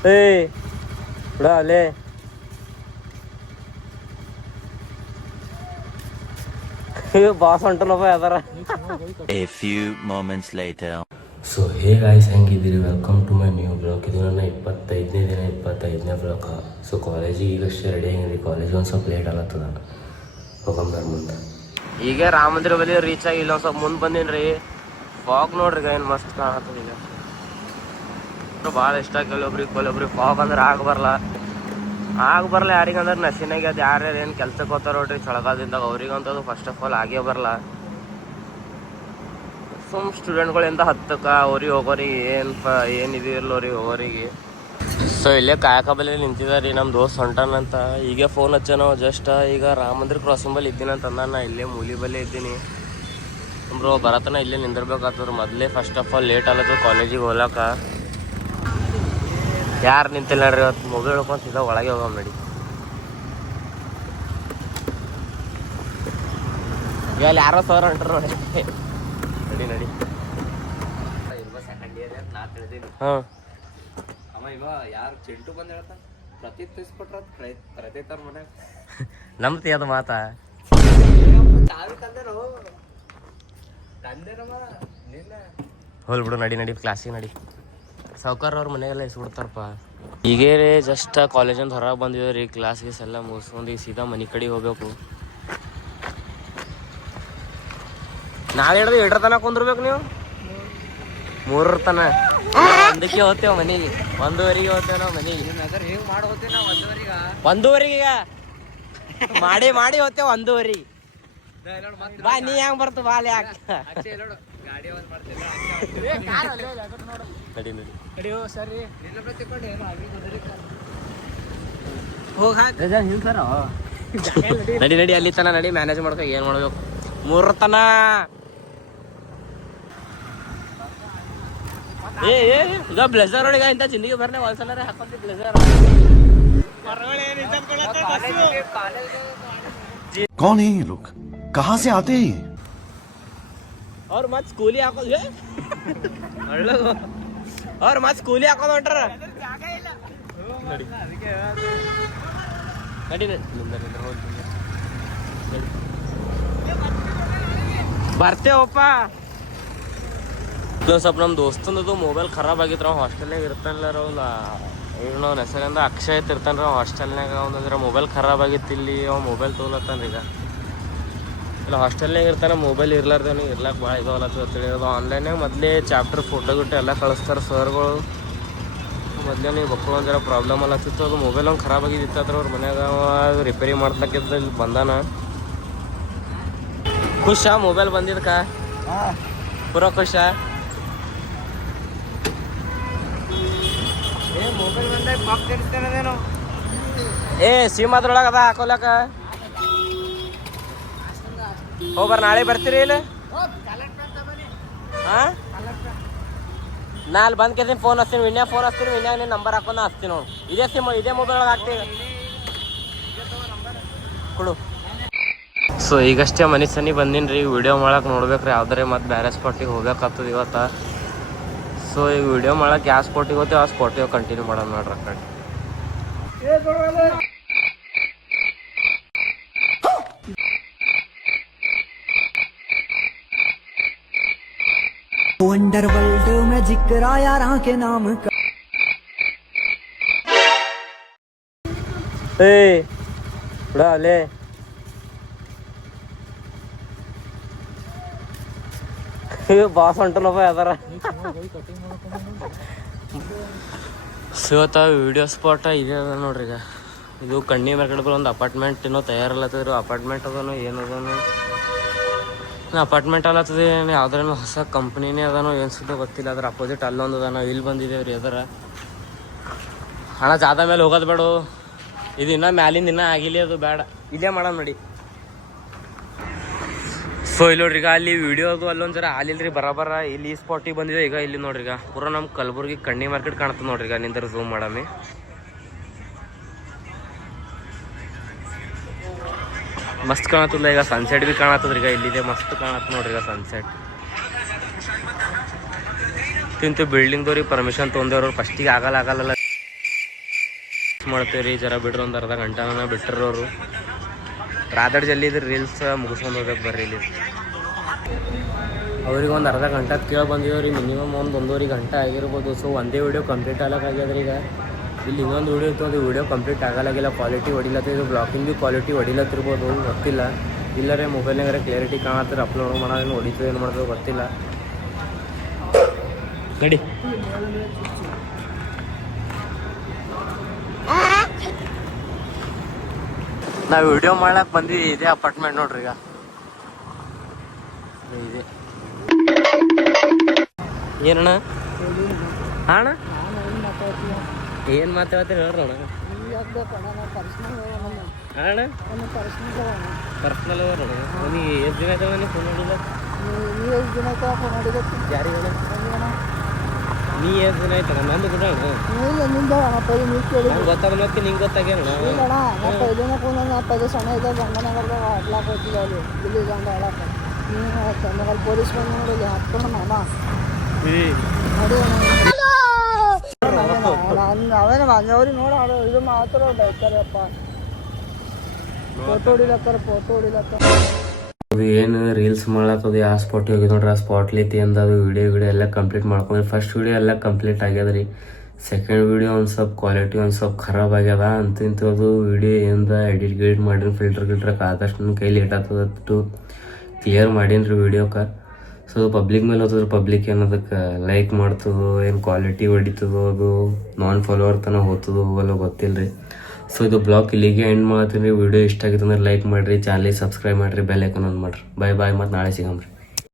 ಅಲ್ಲೇ ಬಾಸ್ ಹೊಂಟನಪ್ಪ ಯಾವ್ದಾರ. A few moments later. So hey guys, ಹೆಂಗಿದ್ದೀರಿ? Welcome to my new blog. ಇದು ನನ್ನ 25ನೇ ಬ್ಲಾಗ್. ಸೊ ಕಾಲೇಜಿಗೆ ಈಗಷ್ಟೇ ರೆಡಿ ಆಗಿದ್ರಿ. ಕಾಲೇಜಿಗೆ ಒಂದು ಸ್ವಲ್ಪ ಲೇಟ್ ಆಗತ್ತದ, ಹೋಗಂಬರ್ ಮುಂದೆ. ಈಗ ರಾಮ ಮಂದಿರ ಬಳಿ ರೀಚ್ ಆಗಿ ಇಲ್ಲ ಸ್ವಲ್ಪ ಮುಂದೆ ಬಂದೀನಿ ರೀ. ಫಾಗ್ ನೋಡ್ರಿ ಏನು ಮಸ್ತ್ ಕಾಣತ್ತದ. ಈಗ ಭಾಳ ಇಷ್ಟ ಕೆಲವೊಬ್ರಿಗೆ ಫಾಗ್ ಅಂದ್ರೆ ಆಗ ಬರಲ್ಲ ಯಾರಿಗಂದ್ರೆ ನಶಿನಾಗೆ. ಅದು ಯಾರ್ಯಾರು ಏನು ಕೆಲ್ಸಕ್ಕೆ ಹೋಗ್ತಾರ ನೋಡ್ರಿ ಚಳಗಾಲದಿಂದಾಗ ಅವ್ರಿಗಂತದು ಫಸ್ಟ್ ಆಫ್ ಆಲ್ ಆಗೇ ಬರಲ್ಲ. ಸ್ಟೂಡೆಂಟ್ಗಳಿಂದ ಹತ್ತಕ್ಕೆ ಅವ್ರಿಗೆ ಹೋಗೋರಿಗೆ ಏನಿದಿಲ್ಲ ಅವ್ರಿಗೆ ಹೋಗೋರಿಗೆ. ಸೊ ಇಲ್ಲೇ ಕಾಯಕಬಲ್ಲಿ ನಿಂತಿದ್ದಾರೆ ರೀ ನಮ್ಮ ದೋಸ್ತ್ ಹೊಂಟಾನಂತ. ಈಗ ಫೋನ್ ಹಚ್ಚನೋ ಜಸ್ಟ್. ಈಗ ರಾಮ ಮಂದಿರ ಕ್ರಾಸಿಂಗ್ ಬಲ್ಲಿ ಇದ್ದೀನಿ ಅಂತ ಅಂದ. ನಾ ಇಲ್ಲೇ ಮೂಲಿ ಬಲ್ಲೇ ಇದ್ದೀನಿ ಬ್ರೋ. ಬರತನ ಇಲ್ಲೇ ನಿಂದಿರ್ಬೇಕಾಗ್ತದೆ. ಮೊದಲೇ ಫಸ್ಟ್ ಆಫ್ ಆಲ್ ಲೇಟ್ ಆಗತ್ತದ ಕಾಲೇಜಿಗೆ ಹೋಗ್ಲಾಕ. ಯಾರು ನಿಂತಿಲ್ಲ ನೋಡ್ರಿ ಇವತ್ತು. ಮೊಬೈಲ್ ಹಿಡ್ಕೊಂಡು ಸೀದಾ ಒಳಗೆ ಹೋಗಮ್ ನಡಿ. ಇವಾಗ ಯಾರೋ ಸರ್ ಹೊಂಟ್ರು ನೋಡಿ. ನಡಿ ಹಾಂ ಯಾರು ಚೆಂಟು ಬಂದು ಹೇಳ್ತಾನೆ ಪ್ರತಿಷ್ಠಿಸ್ಕೊಟ್ರ ಪ್ರತಿತಾರ ಮನೆ ನಮ್ತಿ ಅದು ಮಾತಾ ಚಾವಿ ತಂದೇನಮ್ಮ ನಿನ್ನ ಹೋಲ್ ಬಿಡು. ನಡಿ ಕ್ಲಾಸಿಗೆ ನಡಿ. ಸಾವ್ಕಾರ ಅವ್ರ ಮನೆಗೆಲ್ಲ ಇಸ್ಬಿಡ್ತಾರಪ್ಪ. ಈಗೇ ಜಸ್ಟ್ ಕಾಲೇಜಿಂದ ಹೊರಗೆ ಬಂದಿದ್ದೇವೆ ರೀ. ಕ್ಲಾಸ್ಗೆ ಎಲ್ಲ ಮುಗಿಸ್ಕೊಂಡು ಈಗ ಸೀದಾ ಮನೆ ಕಡೆ ಹೋಗ್ಬೇಕು. ನಾಳೆ ಹಿಡ್ದು 8 ತನಕ ಕುಂದಿರ್ಬೇಕು ನೀವು. 3 ತನ ಒಂದಕ್ಕೆ ಹೋಗ್ತೇವೆ ಮನೆಗೆ. 1:30ಗೆ ಹೋಗ್ತೇವೆ ನಾವು ಮನೆಗೆ. ಹೇಗೆ ಮಾಡಿ ಹೋಗ್ತೀವಿ ನಾವು 1:30 ಈಗ ಮಾಡಿ ಹೋಗ್ತೇವೆ 1:30. ಬಾ ನೀ ಹೆಂಗ್ ಬರ್ತು ಬಾಲ್ ಯಾಕೆ ಗಾಡಿ ಒಂದು ಮಾಡ್ತೀವಿ. ನಡಿ ಸರಿ ನಿನ್ನ ಪ್ರತಿಕೊಂಡು ಏನು ನಡಿ ಅಲ್ಲಿ ತನ ನಡಿ. ಮ್ಯಾನೇಜ್ ಮಾಡ್ಕೊ ಏನು ಮಾಡ್ಬೇಕು. 3 ತನ ಈಗ ಬ್ಲೇಸರ್ ಒಳಗ ಇಂಥ ಜಿಂದಗಿ ಬರ್ನೆ ಒಂದ್ಸಲ ಹಾಕೊಂಡಿ ಬ್ಲೇಸರ್. कौन है ये लोग? कहाँ से आते हैं? ಅವ್ರ ಮತ್ ಸ್ಕೂಲಿ ಹಾಕೋದು ಅವ್ರ ಮತ್ ಸ್ಕೂಲಿ ಹಾಕೋದು ಹೊಂಟಾರ. ನಡಿ ಬರ್ತೇವಪ್ಪ. ಸ್ವಲ್ಪ ನಮ್ಮ ದೋಸ್ತಂದು ಮೊಬೈಲ್ ಖರಾಬ್ ಆಗಿತ್ತು. ನಾವು ಹಾಸ್ಟೆಲ್ನಾಗ ಇರ್ತಾನಲ್ಲ ಈಗ ನಾವು ಹೆಸರಿಂದ ಅಕ್ಷಯ್ ಇರ್ತಾನೆ ರೀ ಹಾಸ್ಟೆಲ್ನಾಗ. ಅವನಂದ್ರೆ ಮೊಬೈಲ್ ಖರಾಬ್ ಆಗಿತ್ತು. ಇಲ್ಲಿ ಅವ್ ಮೊಬೈಲ್ ತೊಗೊಲತ್ತಾನ. ಈಗ ಇಲ್ಲ ಹಾಸ್ಟೆಲ್ನಾಗ ಇರ್ತಾನೆ. ಮೊಬೈಲ್ ಇರ್ಲಾರ್ದವನಿಗೆ ಇರ್ಲಾಕ್ ಭಾಳ ಇದಾವಲತ್ತದ ಅಂತೇಳಿ ಅದು ಆನ್ಲೈನಾಗ ಮೊದಲೇ ಚಾಪ್ಟರ್ ಫೋಟೋ ಗಿಟ್ಟು ಎಲ್ಲ ಕಳಿಸ್ತಾರೆ ಸರ್ಗಳು. ಮೊದಲೇ ನೀವು ಮಕ್ಕಳು ಒಂಥರ ಪ್ರಾಬ್ಲಮ್ ಅಲ್ಲತ್ತಿತ್ತು. ಅದು ಮೊಬೈಲ್ ಒಂದು ಖರಾಬ್ ಆಗಿದ್ದಿತ್ತು. ಅದ್ರ ಅವ್ರ ಮನ್ಯಾಗ ರಿಪೇರಿ ಮಾಡ್ತಕ್ಕಿದ್ದ ಇಲ್ಲಿ ಬಂದಾನ. ಖುಷಾ ಮೊಬೈಲ್ ಬಂದಿದ್ಕ? ಪೂರ ಖುಷಾ? ಮೊಬೈಲ್ ಬಂದಾಗ ಬಾಕ್ ತಿರ್ಸ್ತೇನದೇನು ಸಿಮ್ ಅದ್ರೊಳಗೆ ಅದ ಹಾಕೋಲಕ. ಹೋಗ್ಬಾರ ನಾಳೆ ಬರ್ತೀರಿ ಇಲ್ಲ? ಹಾಂ ನಾ ಅಲ್ಲಿ ಬಂದು ಕೇಳ್ತೀನಿ. ಫೋನ್ ಹಚ್ತೀನಿ. ವಿನ್ಯಾಗ ಫೋನ್ ಹಚ್ತೀನಿ. ವಿನ್ಯಾಗ ನೀನು ನಂಬರ್ ಹಾಕೊಂಡು ಹಚ್ತೀನಿ ನೋಡಿ. ಇದೇ ಸಿಮ್ ಇದೇ ಮೊಬೈಲ್ ಒಳಗೆ ಹಾಕ್ತೀವಿ ಕೊಡು. ಸೊ ಈಗಷ್ಟೇ ಮನೆ ಸನಿ ಬಂದೀನಿ ರೀ. ವಿಡಿಯೋ ಮಾಡಕ್ಕೆ ನೋಡ್ಬೇಕ್ರಿ ಯಾವ್ದಾರೆ ಮತ್ತು ಬೇರೆ ಸ್ಪಾಟಿಗೆ ಹೋಗ್ಬೇಕಾಗ್ತದೆ ಇವತ್ತು. ಸೊ ಈಗ ವಿಡಿಯೋ ಮಾಡಕ್ಕೆ ಯಾವ ಸ್ಪಾಟಿಗೆ ಹೋಗ್ತೇವೆ ಆ ಸ್ಪಾಟಿಗೆ ಕಂಟಿನ್ಯೂ ಮಾಡೋಣ ನೋಡ್ರಿ. ಆ ಕಡೆ अंडरवर्ल्ड में जिक्र यारां के नाम का ಅಲ್ಲೇ ಬಾಸ್ ಹೊಂಟನಪ್ಪ ಯಾವ್ದಾರ. ಇವತ್ತು ವಿಡಿಯೋ ಸ್ಪಾಟ ಇದೆ ಅದ ನೋಡ್ರಿ. ಈಗ ಇದು ಕಣ್ಣಿ ಮಾರ್ಕೆಟ್ ಒಂದು ಅಪಾರ್ಟ್ಮೆಂಟ್ ಏನೋ ತಯಾರಲ್ಲತ್ತದ್ರಿ. Apartment ಅದನೋ ಏನದನೋ apartment ಅಲ್ಲತ್ತದ. ಯಾವ್ದಾರೇನೋ ಹೊಸ ಕಂಪ್ನಿನೇ ಅದನೋ ಏನು ಸುದ್ದ ಗೊತ್ತಿಲ್ಲ. ಅದ್ರ ಅಪೋಸಿಟ್ ಅಲ್ಲೊಂದು ಅದ. ಇಲ್ಲಿ ಬಂದಿದ್ದೇವೆ ರೀ ಅದರ. ಹಣ ಜಾದ ಮೇಲೆ ಹೋಗೋದು ಬೇಡ. ಇದು ಇನ್ನೂ ಮ್ಯಾಲಿಂದ ಇನ್ನೂ ಆಗಿಲ್ಲ. ಅದು ಬೇಡ. ಇಲ್ಲೇ ಮಾಡೋಣ ನೋಡಿ. ಸೊ ಇಲ್ಲಿ ನೋಡ್ರಿ. ಈಗ ಅಲ್ಲಿ ವಿಡಿಯೋದು ಅಲ್ಲೊಂದು ಜರ ಆಲಿಲ್ರಿ ಬರಾಬರ. ಇಲ್ಲಿ ಈ ಸ್ಪಾಟಿಗೆ ಬಂದಿದೆ. ಈಗ ಇಲ್ಲಿ ನೋಡ್ರಿ. ಈಗ ಪೂರ ನಮ್ಮ ಕಲಬುರ್ಗಿ ಕಣ್ಣಿ ಮಾರ್ಕೆಟ್ ಕಾಣ್ತದೆ ನೋಡ್ರಿ. ಈಗ ನಿಂತರ ಝೂಮ್ ಮಾಡಮಿ. ಮಸ್ತ್ ಕಾಣತ್ತಲ್ಲ. ಈಗ ಸನ್ಸೆಟ್ ಭೀ ಕಾಣತ್ತದ್ರಿ. ಈಗ ಇಲ್ಲಿದೆ ಮಸ್ತ್ ಕಾಣತ್ತ ನೋಡ್ರಿ. ಈಗ ಸನ್ಸೆಟ್ ತಿಂತು ಬಿಲ್ಡಿಂಗ್ದವ್ರಿಗೆ ಪರ್ಮಿಷನ್ ತೊಗೊಂಡವ್ರು ಫಸ್ಟಿಗೆ ಆಗಲ್ಲ ಮಾಡ್ತೀವಿ ರೀ, ಜರ ಬಿಡ್ರಿ ಒಂದು ಅರ್ಧ ಗಂಟೆನ ಬಿಟ್ಟಿರೋರು. ರಾತ್ರಿ ಜಲ್ದಿ ಇದ್ರೆ ರೀಲ್ಸ್ ಮುಗಿಸ್ಕೊಂಡು ಹೋಗ್ಬೇಕು ಬರ್ರಿ ಇಲ್ಲಿ. ಅವ್ರಿಗೆ ಒಂದು ಅರ್ಧ ಗಂಟೆ ಕೇಳಿ ಬಂದಿದ್ದೀವಿ ರೀ, ಮಿನಿಮಮ್ ಒಂದೂವರೆ ಗಂಟೆ ಆಗಿರ್ಬೋದು. ಸೊ ಒಂದೇ ವೀಡಿಯೋ ಕಂಪ್ಲೀಟ್ ಆಗ್ಯಾದ್ರಿ. ಈಗ ಇಲ್ಲಿ ಇನ್ನೊಂದು ವೀಡಿಯೋ ಇತ್ತು, ಅದು ವೀಡಿಯೋ ಕಂಪ್ಲೀಟ್ ಆಗಲಾಗಿಲ್ಲ, ಕ್ವಾಲಿಟಿ ಹೊಡಿಲತ್ತ. ಇದು ಬ್ಲಾಕಿಂಗ್ ಭೀ ಕ್ವಾಲಿಟಿ ಹೊಡಿಲತ್ತಿರ್ಬೋದು, ಗೊತ್ತಿಲ್ಲ. ಇಲ್ಲರೇ ಮೊಬೈಲ್ನಾಗಾರ ಕ್ಲಿಯರಿಟಿ ಕಾಣತ್ತಾರೆ, ಅಪ್ಲೋಡ್ ಮಾಡೋದೇನು ಹೊಡಿತದೆ ಏನು ಮಾಡೋದು ಗೊತ್ತಿಲ್ಲ. ಗಡಿ ನಾವು ವಿಡಿಯೋ ಮಾಡಕ್ಕೆ ಬಂದಿದ್ದೀವಿ. ಇದೇ ಅಪಾರ್ಟ್ಮೆಂಟ್ ನೋಡ್ರಿ. ಈಗ ಇದೆ ಏನಣ್ಣ? ಅಣ್ಣ ಏನು ಮಾತಾಡ್ತೀರಿ ಹೇಳ್ರಣ್ಣ? ಅಣ್ಣ ಪರ್ಸ್ನಲ್ ಅವ್ರಣ್ಣ. ನೀ ಎಷ್ಟು ದಿನ ಆಯ್ತವ ನೀವು ಫೋನ್ ಮಾಡಿಲ್ಲ? ಯಾರಿಗಣ್ಣ? ನೀ ಎಷ್ಟು ದಿನ ಆಯ್ತಣ್ಣ? ನಂದು ಕೂಡ ಅಣ್ಣ ನಂಗೆ ಗೊತ್ತಾಗ ಮತ್ತೆ ನಿಂಗೆ ಗೊತ್ತಾಗ್ಯಾನ? ಪೊಲೀಸ್ ಬಂದು ನೋಡಿ ಹತ್ಕೊಂಡು ಮಾಮ ಅವೇನ ಅವ್ರಿಗೆ ನೋಡ ಇದು ಮಾತ್ರ ಬೈತಾರಪ್ಪ. ಫೋಟೋ ಹೊಡಿಲತ್ತಾರ. ಅದು ಏನು ರೀಲ್ಸ್ ಮಾಡ್ಲತ್ತದು ಯಾವ ಸ್ಪಾಟಿಗೆ ಹೋಗಿ ನೋಡ್ರಿ, ಆ ಸ್ಪಾಟ್ಲಿತಿ ಅಂದದು ವಿಡಿಯೋ ಎಲ್ಲ ಕಂಪ್ಲೀಟ್ ಮಾಡ್ಕೊಂಡ್ರಿ. ಫಸ್ಟ್ ವಿಡಿಯೋ ಎಲ್ಲ ಕಂಪ್ಲೀಟ್ ಆಗ್ಯದ ರೀ. ಸೆಕೆಂಡ್ ವಿಡಿಯೋ ಒಂದು ಸ್ವಲ್ಪ ಕ್ವಾಲಿಟಿ ಒಂದು ಸ್ವಲ್ಪ ಖರಾಬ್ ಆಗ್ಯದ ಅಂತಿಂತದು. ವಿಡಿಯೋ ಏನ್ದ ಎಡಿಟ್ ಮಾಡಿರಿ, ಫಿಲ್ಟರ್ ಆದಷ್ಟು ನನ್ನ ಕೈ ಲೇಟ್ ಆಗ್ತದಟ್ಟು ಕ್ಲಿಯರ್ ಮಾಡೀನಿ ರೀ ವಿಡಿಯೋಕ್ಕೆ. ಸೊ ಪಬ್ಲಿಕ್ ಮೇಲೆ ಹೋದ್ರೆ ಪಬ್ಲಿಕ್ ಏನು ಅದಕ್ಕೆ ಲೈಕ್ ಮಾಡ್ತದೋ ಏನು ಕ್ವಾಲಿಟಿ ಹೊಡಿತದೋ, ಅದು ನಾನ್ ಫಾಲೋವರ್ ತನಕ ಹೋಗ್ತದೋ ಹೋಗಲ್ಲ ಗೊತ್ತಿಲ್ಲ ರೀ. ಸೊ ಇದು ಬ್ಲಾಗ್ ಇಲ್ಲಿಗೆ ಎಂಡ್ ಮಾಡ್ತೀನಿ ರೀ. ವಿಡಿಯೋ ಇಷ್ಟ ಆಗಿತ್ತು ಅಂದ್ರೆ ಲೈಕ್ ಮಾಡಿರಿ, ಚಾನಲಿಗೆ ಸಬ್ಸ್ಕ್ರೈಬ್ ಮಾಡಿರಿ, ಬೆಲ್ ಐಕಾನ್ ಆನ್ ಮಾಡಿರಿ. ಬಾಯ್ ಮತ್ತು ನಾಳೆ ಸಿಗಮ್ರಿ.